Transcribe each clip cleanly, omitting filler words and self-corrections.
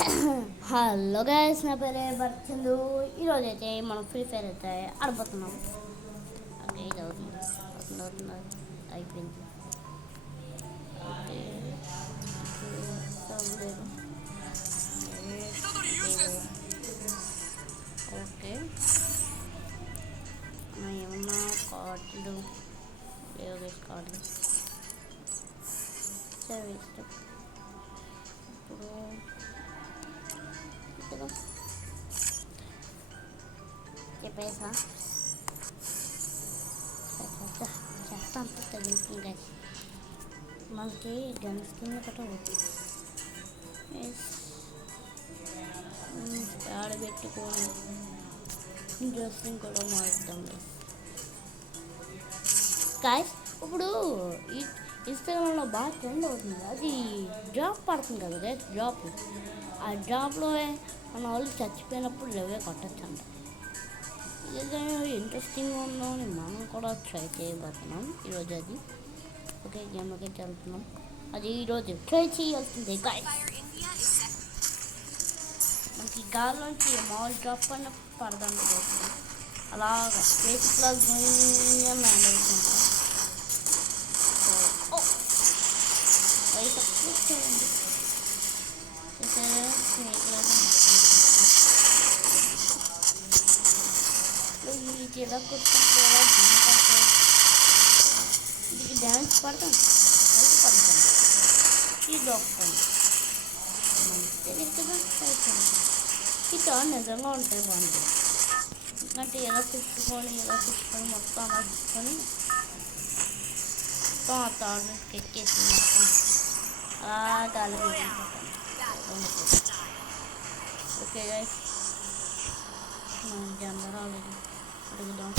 Hello guys, నా పేరు బర్చందు. ఈరోజు అయితే మనం ఫ్రీ ఫైర్ అయితే ఆడబోతున్నాం. ఓకే, ఇది అవుతుంది అయిపోయింది. ఓకే, లేదు. ఓకే, ఏమన్నా కార్డులు లేవు. కార్డులు సరే ఇష్టం. ఇప్పుడు చెప్పేసా చేస్తాం. తగ్గుతుంది మనకి గన్ స్కిన్ ఒకటి ఆడబెట్టుకొని డ్రెస్సింగ్ కూడా మారుతాం గాయ్స్. ఇప్పుడు ఈ ఇన్స్టాగ్రామ్లో బాగా ట్రెండ్ అవుతుంది. అది డ్రాప్ పడుతుంది కదా గైస్. ఆ డ్రాప్లో మన వాళ్ళు చచ్చిపోయినప్పుడు లెవే కొట్టచ్చు అంట. ఏదైనా ఇంట్రెస్టింగ్గా ఉందని మనం కూడా ట్రై చేయబోతున్నాం ఈరోజు. అది ఓకే, గేమ్కి వెళ్తున్నాం. అది ఈరోజు ట్రై చేయాల్సిందే గాయ్స్. మనకి గాల్లోంచి మామూలు డ్రాప్ పైన పడదాం పోతుంది. అలాగా బేసిక్లా మ్యాన్ అవుతుంటా. చేయండి ఇలా ఇది డ్యాన్స్ పడతాను ఈ దొక్కుతాను ఇట్లా నిజంగా ఉంటాయి బాగుంటుంది. ఎందుకంటే ఎలా తిప్పుకొని మొత్తం అలా తిప్పుకొని మొత్తం ఆ తాడు ఎక్కేసి మొత్తం గాలి ఓకే గైస్, మనం జనరల్ అడుగుదాం.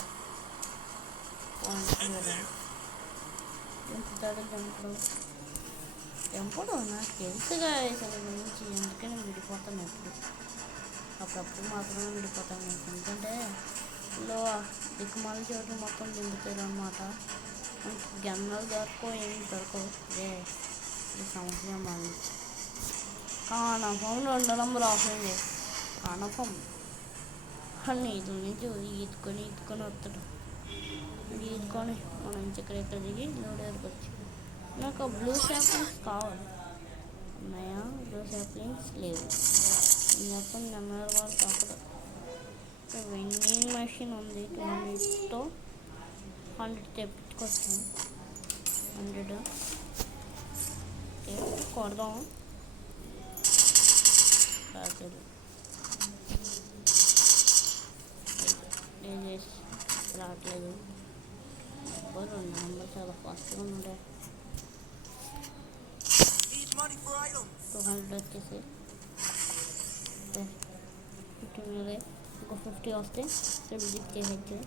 తెంపడం నాకు తెలుసుగా అసలు గురించి. ఎందుకని విడిపోతాను ఎప్పుడు అప్పుడప్పుడు మాత్రమే విడిపోతాను. ఎందుకంటే ఇందులో దిక్కుమాల చోటు మొత్తం దింపుతారు అన్నమాట. మనకి గన్నలు దొరకవు, ఏమి దొరకవు. ఇది సంవత్సరం మళ్ళీ కానఫం 2 నంబర్ ఆఫ్లైన్ చేసి కానఫం అన్ని ఇది నుంచి ఈదుకొని వస్తాడు. ఈదుకొని మనం ఎక్కడెక్కడ దిగి లోడేరికి వచ్చి నాకు బ్లూ శాప్లింగ్స్ కావాలి. ఉన్నాయా? బ్లూ శాప్లింగ్స్ లేవు. మొత్తం నెంబర్ వాళ్ళు కాకుండా వెండింగ్ మెషిన్ ఉంది. 200తో 100 తెప్పించుకొచ్చాను. 100 కొడదాం. రావట్లేదు. 2 నెంబర్ చాలా ఫాస్ట్గా ఉండే. 200 వచ్చేసి ఇంకో 50 వస్తే విజిట్ చేయవచ్చు.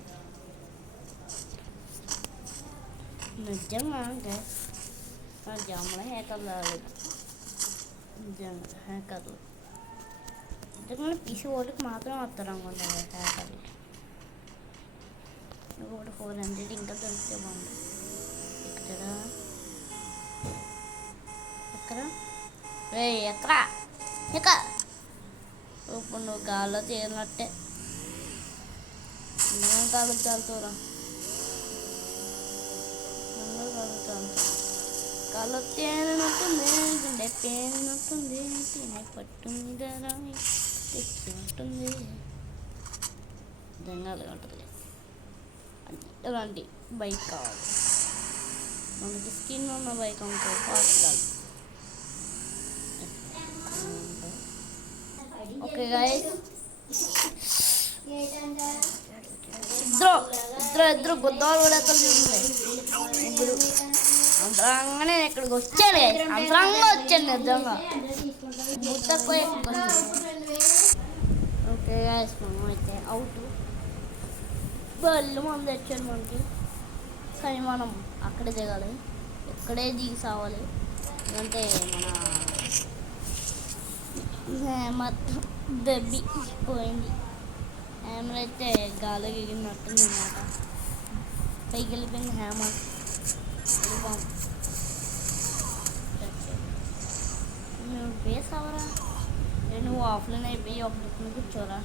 నిజంగా జామున హ్యాకర్లు రాలేదు. నిజంగా హ్యాకర్లు నిజంగా పీసీ వాళ్ళకి మాత్రం వస్తారు అనుకుంటారు హ్యాకర్లు. ఇంకొకటి 400 ఇంకా దొరికితే బాగుంది. ఎక్కడ ఇప్పుడు నువ్వు గాల్లో తేలినట్టే. గాలి చాలుతారా గాల్లో తేలినట్టుంది. గుండె తేలినట్టుంది. తినే పట్టు మీద తెచ్చి ఉంటుంది. దంగాలు ఉంటుంది. అలాంటి బైక్ కావాలి మనకి. స్కిన్ ఉన్న బైక్ అనుకో ఫాస్ట్ కాదు. ఓకే గాయ్స్, ఇద్దరు గుద్దాలు కూడా ఎక్కడ చూస్తుంది. ముగ్గురు అంతరంగానే ఇక్కడికి వచ్చాను. అంతరంగా వచ్చాను నిజంగా ముద్దకు. ఓకే గాయ్స్, మనం అయితే అవుట్. బళ్ళు మంది వచ్చాడు మనకి. కానీ మనం అక్కడే దిగాలి, ఇక్కడే దిగి సావాలి. ఎందుకంటే మన దెబ్బి పోయింది. హ్యామర్ అయితే గాలి ఎగిరినట్టుంది అన్నమాట. పైకి వెళ్ళిపోయింది హ్యామర్. నువ్వు బేస్ అవరా నువ్వు ఆఫ్లైన్ అయిపోయి ఒక దిక్కున కూర్చోరా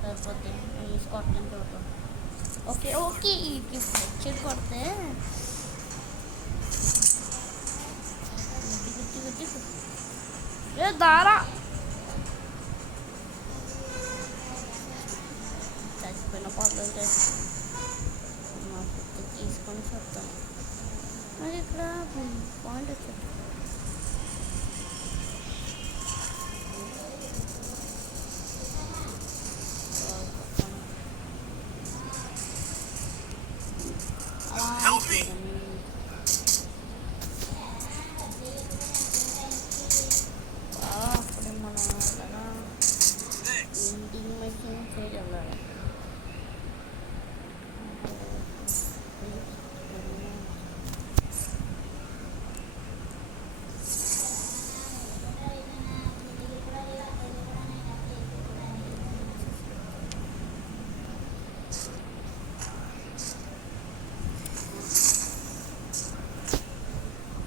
సరిపోతే నేను తీసుకొస్తాను చూద్దాం. ఓకే ఓకే ఇది హెడ్సెట్ కొడితే గుద్ది గుద్ది గుద్ది ఏ దారా చచ్చిపోయిన పద్ధతి మా ఫుడ్ తీసుకొని చెప్తాను. మరి ఇక్కడ పాయింట్ వచ్చాడు. అప్పుడు మనం అలాగా ఇంటింగ్ మెషిన్ చేయగలరు.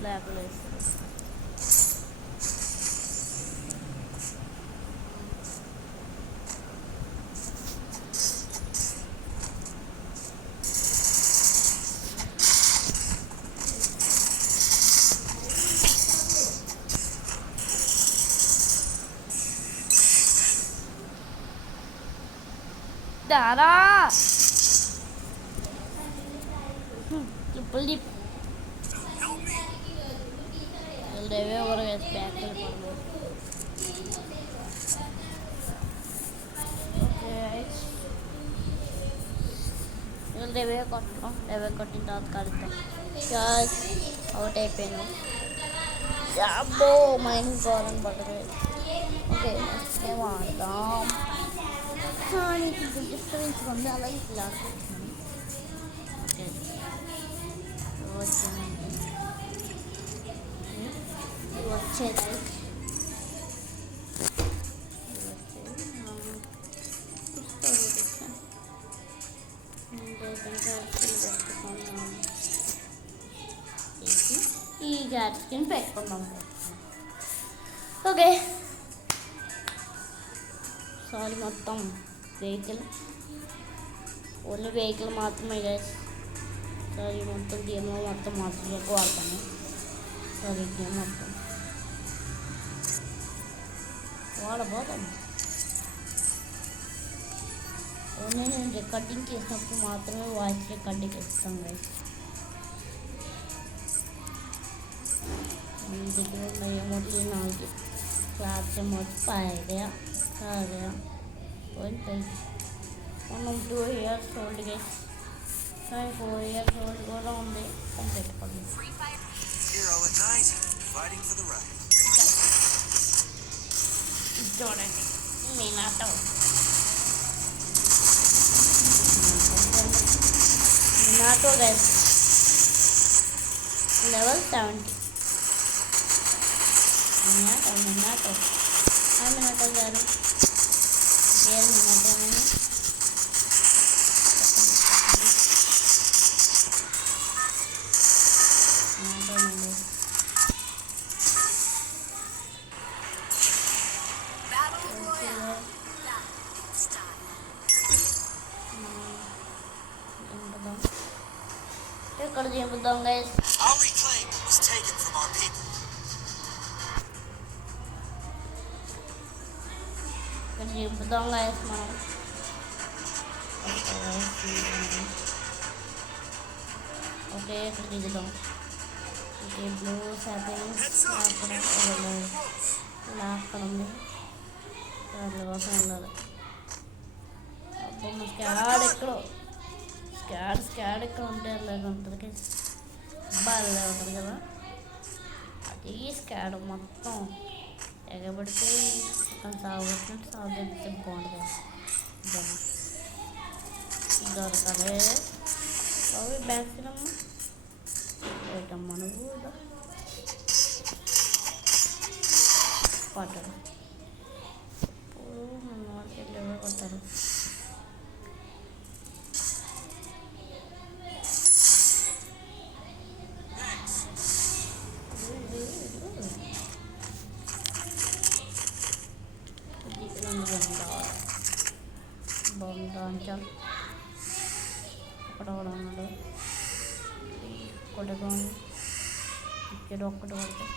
లేకపోతే దారా ట్రిపుల్ డిప్ దేవే ఎవరు బ్యాక్ వెళ్ళిపోవడం. ఓకే దేవే కొట్టాం. దేవే కొట్టిన తర్వాత కలుద్దాం. షాస్ అవుట్ అయిపోయాను. అబ్బో మైనస్ గోరన్ పట్టదు. ఓకే మేము ఆడదాం. నీకు డిస్టర్బెన్స్ ఉంది అలాగే క్లాస్ వచ్చాను. ఓకే వచ్చేది ఈ గ్యాడ్స్కిని పెట్టుకున్నాం. ఓకే సారీ మొత్తం వెహికల్ ఓన్లీ వెహికల్ మాత్రమే గైస్. సారీ మొత్తం గేమ్లో మొత్తం మాత్రమే వాడతాను. సారీ గేమ్ మొత్తం వాడబోతాను. ఓన్లీ నేను రికార్డింగ్ చేసినప్పుడు మాత్రమే వాయిస్ రికార్డింగ్ ఇస్తాను గైస్. మీ దగ్గర ఉన్న ఏమోట్లు నాకు క్లాస్ ఏమోట్లు పాయగా కాగా పోయి మనం 2 years ఓల్డ్ గైస్. కానీ 4 years ఓల్డ్ కూడా ఉంది. పెట్టుకోండి చూడండి మీనాటో మీనాటో గైస్ లెవెల్ 70. మీనాటో మీనాటో మీనాటో గారు పేరు మీనాటోనే. ఇక్కడ చెబుతాం గైస్. ఇక్కడ చెబుతాం గైస్ మనం. ఓకే ఇక్కడ దిగుదాం. ఓకే బ్లూ సెట్టింగ్స్ అక్కడ ఉంది. దాని కోసం వెళ్ళాలి. అప్పుడు స్కాడ్ ఎక్కడో స్కాడ్ ఎక్కడ ఉంటే అలాగే ఉంటుంది. బాగా ఉంటుంది కదా అది స్కాడ్ మొత్తం ఎగబడితే సాగుతున్నట్టు సాగుతే బాగుంటుంది. దొరకలే అవి బ్యాక్ తినమ్మా ఏటమ్మా నువ్వు పట్టడు. ఇప్పుడు మన వాళ్ళకి ఎవరు కొట్టారు. ముందుకు రావాలి. బాగుంటాం అక్కడ కూడా ఉన్నాడు. కొట్టుకొని ఇక్కడ ఒక్కటి కొడితే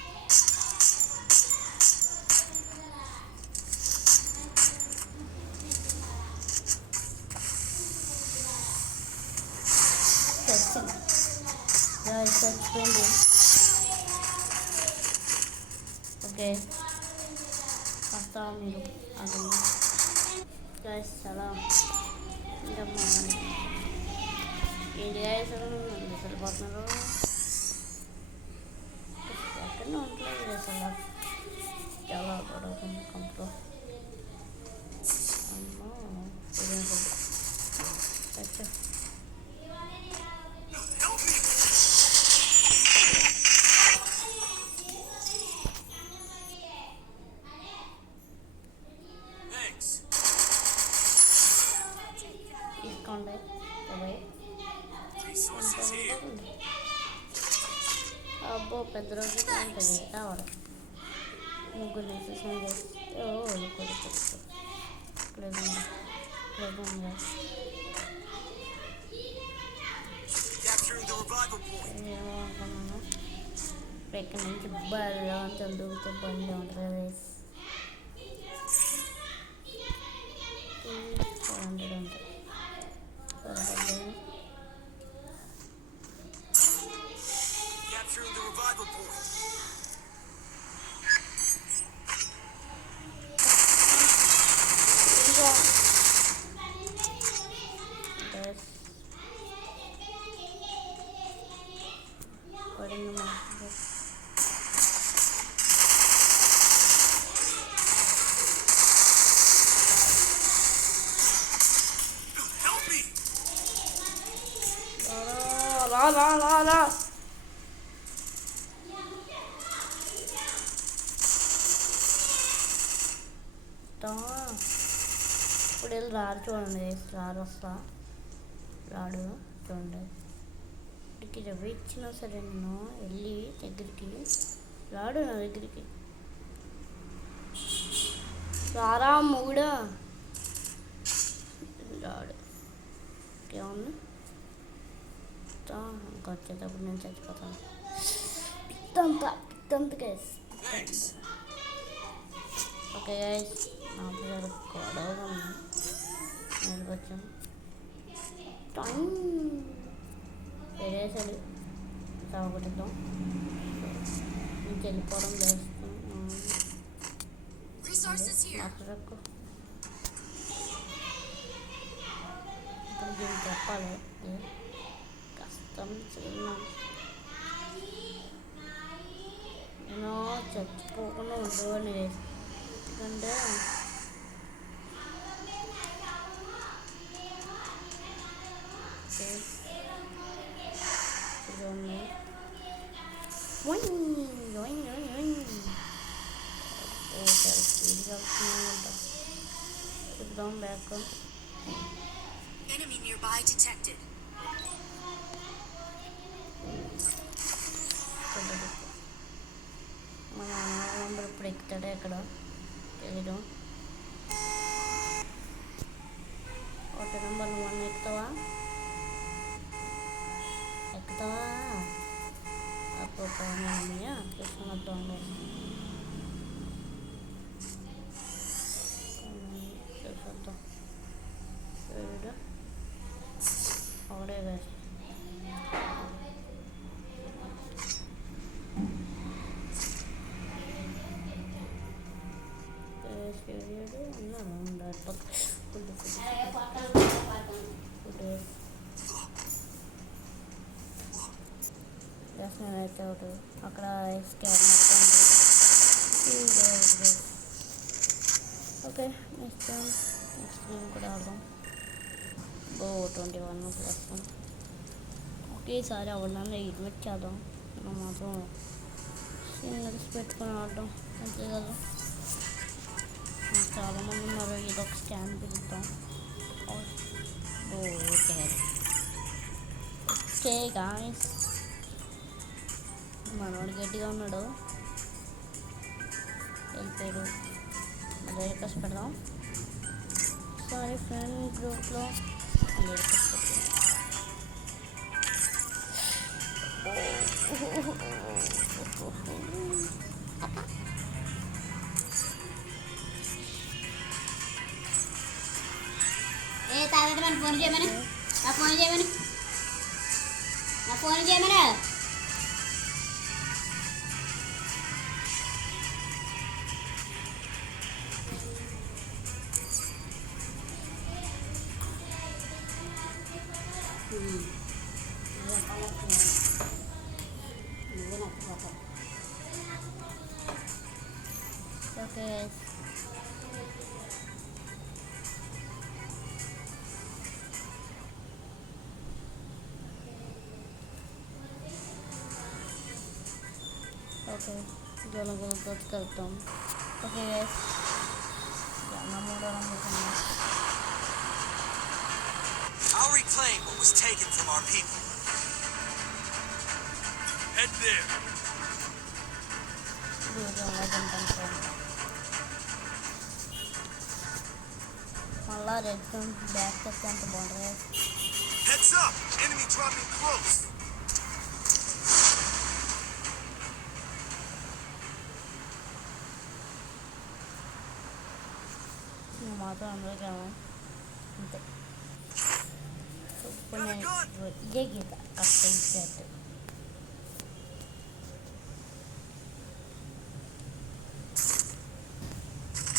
చచ్చిపోయింది. ఓకే వస్తా మీరు అక్కడ గైస్ చాలా ఇంకమ్మా ఏంటి గైస్ వెళ్ళిపోతున్నారు. ఎక్కడనే ఉంటలేదు అసలు చాలా గొడవ కంట్లో అమ్మో చచ్చ తీసుకోండి అబ్బో పెద్ద రోజు ఉంటుంది కావాలి. ముగ్గురు నెక్సెస్ చేస్తే కొడుకు ఏమనుకున్నాను ఇక్కడ నుంచి బల్లో చదువుతూ బండి ఉంటుంది. 400 ఉంటుంది. లా ఇప్పుడు వెళ్ళి రాడు చూడండి. రాడు వస్తా రాడు చూడండి. ఇక్కడికి రవి ఇచ్చినా సరే నేను వెళ్ళి దగ్గరికి రాడు. నా దగ్గరికి రారా మూడా రాడు. ఏమన్నా ఇంకా వచ్చేటప్పుడు నేను చచ్చిపోతాను. పిత్తంత గైస్. ఓకే గైస్ నా పిల్లలు గొడవగా ఉన్నాయి. నేను వచ్చాం టైం వేరేసాడు తాగొట్టుద్దాం. నేను వెళ్ళిపోవడం చేస్తాను. అక్కడకు ఇప్పుడు దీన్ని చెప్పాలి కష్టం చిన్న నేను చచ్చిపోకుండా ఉండేవాడిని. ఎందుకంటే చాలా స్పీడ్గా వస్తుందంట. చూద్దాం బ్యాక్ మన నెంబర్ ఇప్పుడు ఎక్కుతాడే ఎక్కడ తెలియదు. ఒకటి నెంబర్ నువ్వు అన్న ఎక్కుతావా అప్పుడు చూసుకున్నట్టు చూసొద్దాం. ఒకటే వేసి అయితే ఒకటి అక్కడ స్కాన్ ఓకే నెక్స్ట్ గేమ్ కూడా ఆడదాం. 21 ప్లస్ ఒకేసారి ఎవరినైనా ఇన్వైట్ చేద్దాం. మనం మాత్రం సింగిల్స్ పెట్టుకొని ఆడడం అంతే కదా. చాలామంది ఉన్నారు. ఇదొక స్కాన్ పిలుద్దాం. ఓకే గాయ్స్ మనవాడు గట్టిగా ఉన్నాడు. వెళ్ళిపోయాడు. మళ్ళీ రిక్వెస్ట్ పెడదాం. ఒకసారి ఫ్రెండ్ గ్రూప్లో ఏ తాగట మన ఫోన్ చేయమని నా ఫోన్ చేయమని నా ఫోన్ చేయమని ఓకే ఓకే దూరం కలుపుతాం. ఓకే గైస్ నా మూడో number I'll reclaim what was taken from our people. Head there. మళ్ళా రెడ్ జోన్ బ్యాక్ చేస్తే అంత బాగుంటుంది. Heads up! Enemy dropping close. మాత్రం అందరికీ అంతే. ఇప్పుడు నేను ఇదే గీత కరెక్ట్ ఇచ్చేట్టు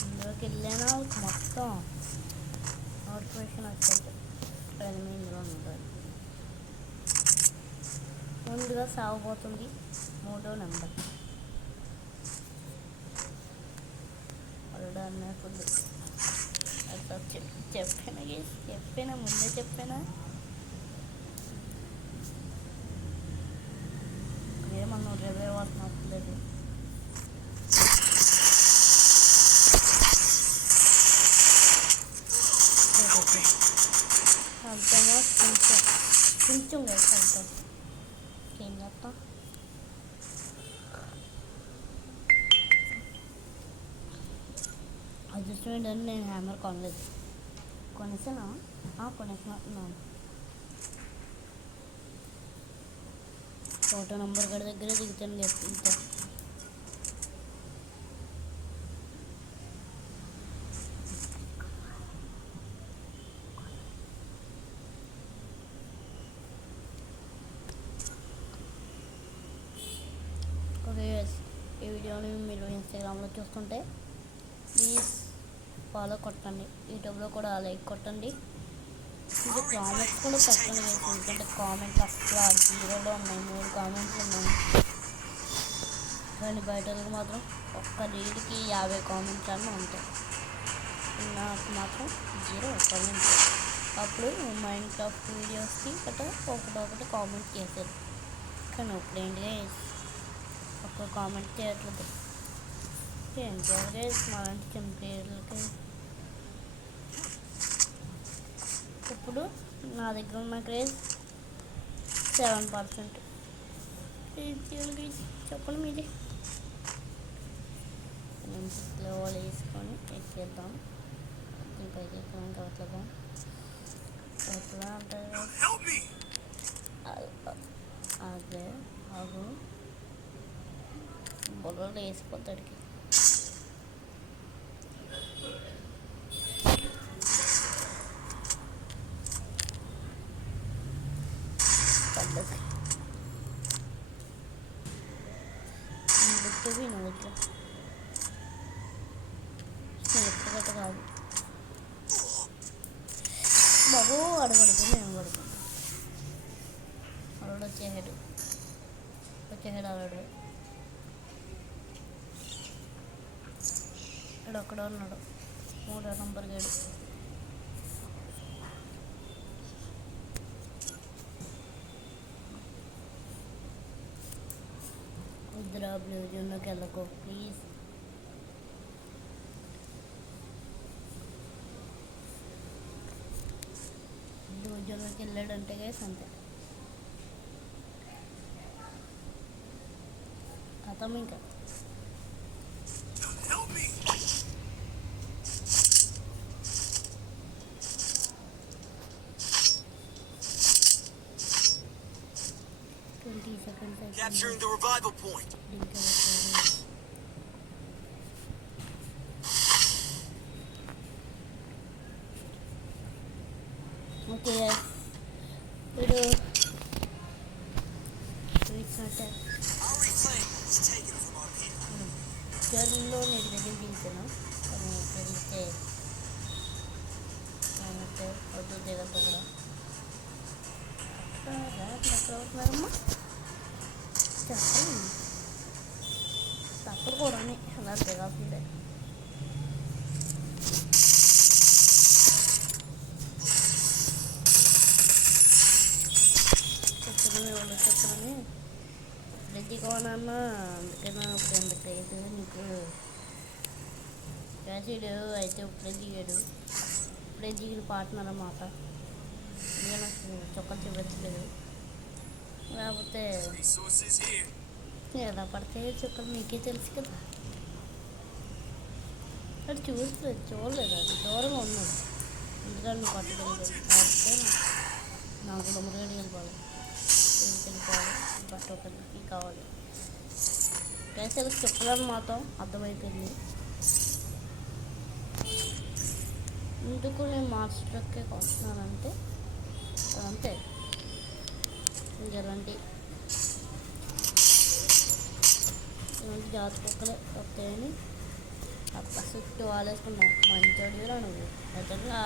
ఇందులోకి వెళ్ళినా మొత్తం నోటిఫికేషన్ వచ్చేది ఇందులో ఉంటుంది. ముందుగా సాగబోతుంది మూడో నెంబర్ ఆల్రెడీ అన్న ఫుడ్ చెప్పానా ముందే చెప్పానా ఏమన్నా రివే వాసన వస్తుంది. అంతేమో కొంచెం వేస్తాం ఏం చేస్తాం. అడ్జస్ట్మెంట్ అని నేను హ్యామర్ కొనలేదు. కొనేసానా కొనేసినట్టున్నాను. ఫోటో నంబర్ గడి దగ్గరే దిగుతాను చెప్తే ఓకే. ఈ వీడియోని మీరు ఇన్స్టాగ్రామ్లో చూస్తుంటే ప్లీజ్ ఫాలో కొట్టండి. యూట్యూబ్లో కూడా లైక్ కొట్టండి. ఇంకా కామెంట్స్ కూడా పెట్టండి. ఎందుకంటే కామెంట్లు అసలు జీరోలో ఉన్నాయి. 3 కామెంట్లు ఉన్నాయి. కానీ బయట మాత్రం ఒక్క రీడ్కి 50 కామెంట్స్ అన్నీ ఉంటాయి. నాకు మాత్రం 0 కామెంట్స్. అప్పుడు మైండ్ క్రాఫ్ట్ వీడియోస్కి ఒకటి కామెంట్ చేశారు. కానీ ఇప్పుడు ఏంటిగా ఒక్క కామెంట్ చేయట్లేదు. ఏంటంటే మాలాంటి చింపేళ్ళకి ఇప్పుడు నా దగ్గర ఉన్న క్రేజ్ 7%. చెప్పండి మీది. నేను స్లోగా వేసుకొని ఎక్కేద్దాం. పైకి ఎక్కడం కావట్లేదా ఎట్లా అంటే అదే అవు బొల్లలు వేసిపోతాడికి. బుట్టివి నువ్వు స్నేహితుగట్ట కాదు బాబు. అడగడుతుంది నేను పడుతుంది. అల్లుడు వచ్చేసాడు అల్లుడు. ఇక్కడ ఒక్కడ ఉన్నాడు 3వ నంబర్ గేడు. వద్దురా బ్లూ జోన్లోకి వెళ్ళకో ప్లీజ్. బ్లూ జోన్లోకి వెళ్ళాడంటే గైస్ అంతే కథం. ఇంకా capturing the revival point. Okay ఇప్పుడు చూసినట్టే I'll reclaim what was taken from our people. చెరువులో నేను దగ్గర దిగుతాను కానీ తెలిస్తే నేనైతే వద్దు దిగద్దు కూడా ఎక్కడ అవుతున్నారమ్మా చెప్పండి తప్పదు కూడా అలా దిగాల్సిందే చెప్పడమే వాళ్ళు చెప్పడమే దిగోనన్నా అందుకన్నా ఇప్పుడు ఎంత క్రేజ్ నీకు క్యాసిడ్ అయితే ఇప్పుడే దిగాడు ఇప్పుడే దిగిన పార్ట్నర్ అన్నమాట ఇంకా నాకు చొక్కలు చూపించలేదు లేకపోతే Resources here. ఎలా పడితే చుక్కలు మీకే తెలుసు కదా అది చూడలేదు అది దూరంగా ఉన్నాడు ఎందుకంటే పట్టుకెళ్ళి కాకపోతే నాకు కూడా మురుగడికి వెళ్ళిపోవాలి వెళ్ళిపోవాలి పట్టుకెళ్ళి కావాలి కేసీలు చుక్కలని మాత్రం అర్థమైపోయింది ఎందుకు నేను మార్చడానికి వస్తున్నానంటే అంతే ఇంకెలాంటి ఇలాంటి జాతి కుక్కలే వస్తాయని అప్ప చుట్టూ వాలేసుకున్నాం మంచోడిరా నువ్వు నిజంగా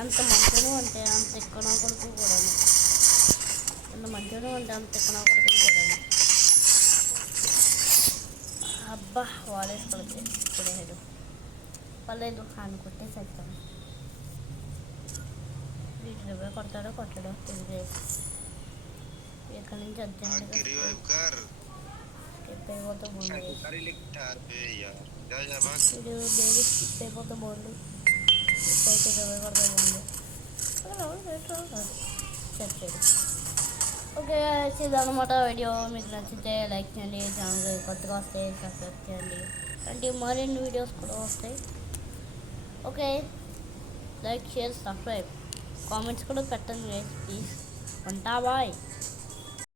అంత మంచోడు అంటే అంత ఎక్కువ నా కొడుకు కూడా అంత మంచోడు అంటే అంత ఎక్కువ నా కొడుకు కూడా అబ్బా వాలేసుకోలేదు ఇప్పుడే హెడ్ పర్లేదు ఆయన కొట్టేసేస్తాను వీటిలో కొడతాడో కొట్టడో తెలియదు ఇక్కడి నుంచి आके रिवाइव कर స్కిప్ అయిపోతే బాగుంది सारी लिखता है यार जा जा भाग ఇది బేబీ స్కిప్ అయిపోతే బాగుంది స్కిప్ అయితే ఇరవై కొడితే బాగుంది చెప్పేది ఓకే ఇదన్నమాట వీడియో మీకు నచ్చితే లైక్ చేయండి ఛానల్ కొత్తగా వస్తే సబ్స్క్రైబ్ చేయండి అంటే మరిన్ని వీడియోస్ కూడా వస్తాయి okay like share subscribe comments కూడా పెట్టండి ప్లీజ్ ఉంటా బాయ్